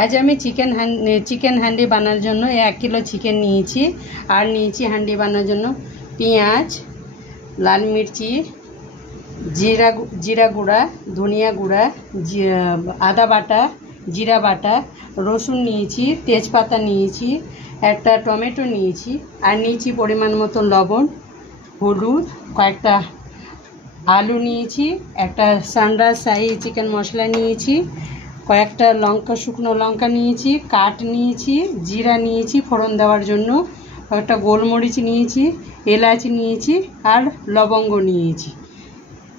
आज আমি চিকেন হান্ডি বানানোর জন্য 1 কিলো চিকেন নিয়েছি আর নিয়েছি হান্ডি বানানোর জন্য পেঁয়াজ, লাল মির্চি, জিরা গুঁড়া, ধনিয়া গুঁড়া, আদা বাটা, জিরা বাটা, রসুন নিয়েছি, তেজপাতা নিয়েছি, একটা টমেটো নিয়েছি আর নিয়েছি পরিমাণ মতো লবণ, হলুদ, কয়েকটা আলু নিয়েছি, একটা সানরাইজ শাহি চিকেন মশলা নিয়েছি, কয়েকটা লঙ্কা, শুকনো লঙ্কা নিয়েছি, কাঠ নিয়েছি, জিরা নিয়েছি ফোড়ন দেওয়ার জন্য, কয়েকটা গোলমরিচ নিয়েছি, এলাচ নিয়েছি আর লবঙ্গ নিয়েছি।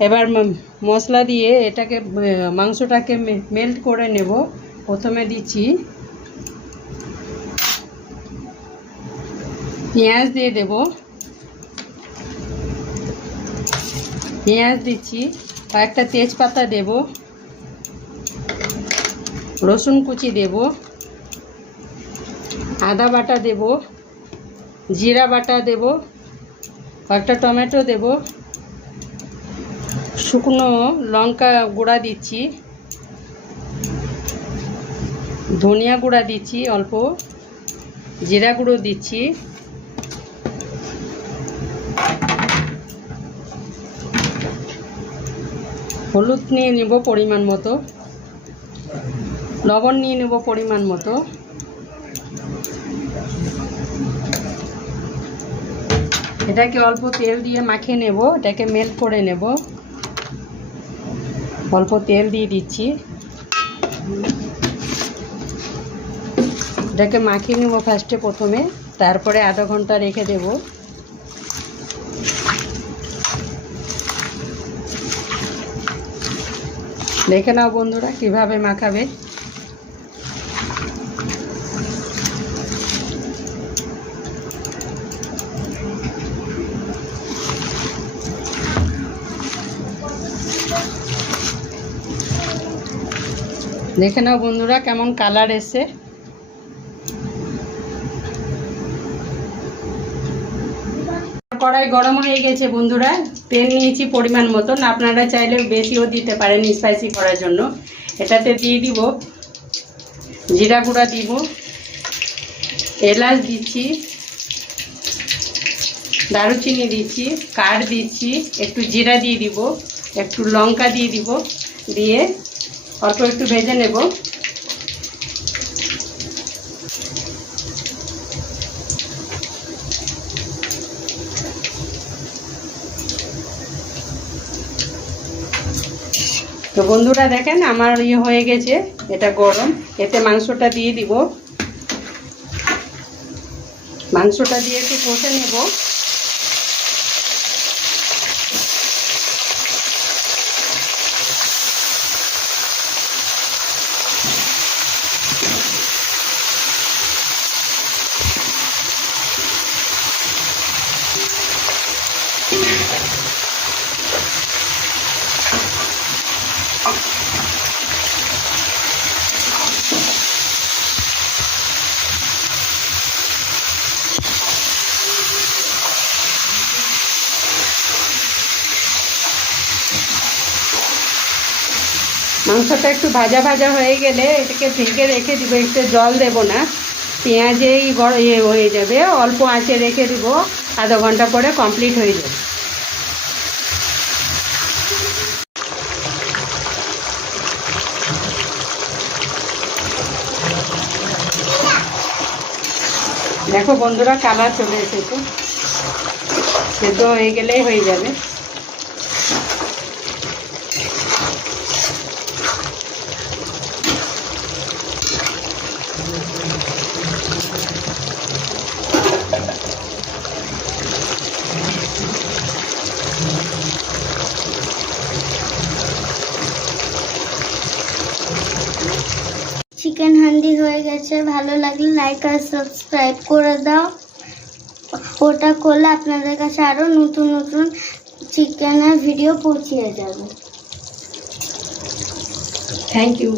এবার মশলা দিয়ে এটাকে মাংসটাকে মেল্ট করে নেব। প্রথমে দিচ্ছি পেঁয়াজ দিয়ে দেব, পেঁয়াজ দিচ্ছি, কয়েকটা তেজপাতা দেব, রসুন কুচি দেব, আদা বাটা দেব, জিরা বাটা দেব, কয়েকটা টমেটো দেব, শুকনো লঙ্কা গুঁড়া দিচ্ছি, ধনিয়া গুঁড়া দিচ্ছি অল্প, জিরা গুঁড়ো দিচ্ছি, হলুদ নিয়ে নেব পরিমাণ মতো, লবণ নিয়ে নেব পরিমাণ মতো, এটাকে অল্প তেল দিয়ে মাখিয়ে নেব, এটাকে মেল্ট করে নেব। অল্প তেল দিয়ে দিচ্ছি, এটাকে মাখিয়ে নেব ফার্স্টে প্রথমে, তারপরে আধা ঘন্টা রেখে দেব। দেখে নাও বন্ধুরা কিভাবে মাখাবে। দেখে নাও বন্ধুরা কেমন কালার এসছে। কড়াই গরম হয়ে গেছে বন্ধুরা, তেল নিয়েছি পরিমাণ মতন, আপনারা চাইলে বেশিও দিতে পারেন স্পাইসি করার জন্য। এটাতে দিয়ে দিব জিরা গুঁড়া, দিব এলাচ দিচ্ছি, দারুচিনি দিচ্ছি, কাঠ দিচ্ছি, একটু জিরা দিয়ে দিব, একটু লঙ্কা দিয়ে দিব, দিয়ে অল্প একটু ভেজে নেব। তো বন্ধুরা দেখেন আমার হয়ে গেছে, এটা গরম, এতে মাংসটা দিয়ে দিব, মাংসটা দিয়ে একটু কষে নেব। মাংসটা একটু ভাজা ভাজা হয়ে গেলে এটাকে ঢেকে রেখে দিব, একটু জল দেব না, পেঁয়াজেই হয়ে যাবে, অল্প আঁচে রেখে দিব, আধা ঘন্টা পরে কমপ্লিট হয়ে যাবে। দেখো বন্ধুরা কালার চলে এসেছে, সেদ্ধ হয়ে গেলেই হয়ে যাবে। চিকেন হান্ডি হয়ে গেছে, ভালো লাগলে লাইক আর সাবস্ক্রাইব করে দাও। ওটা করলে আপনাদের কাছে আরো নতুন নতুন চিকেনের ভিডিও পৌঁছে যাবে। Thank you.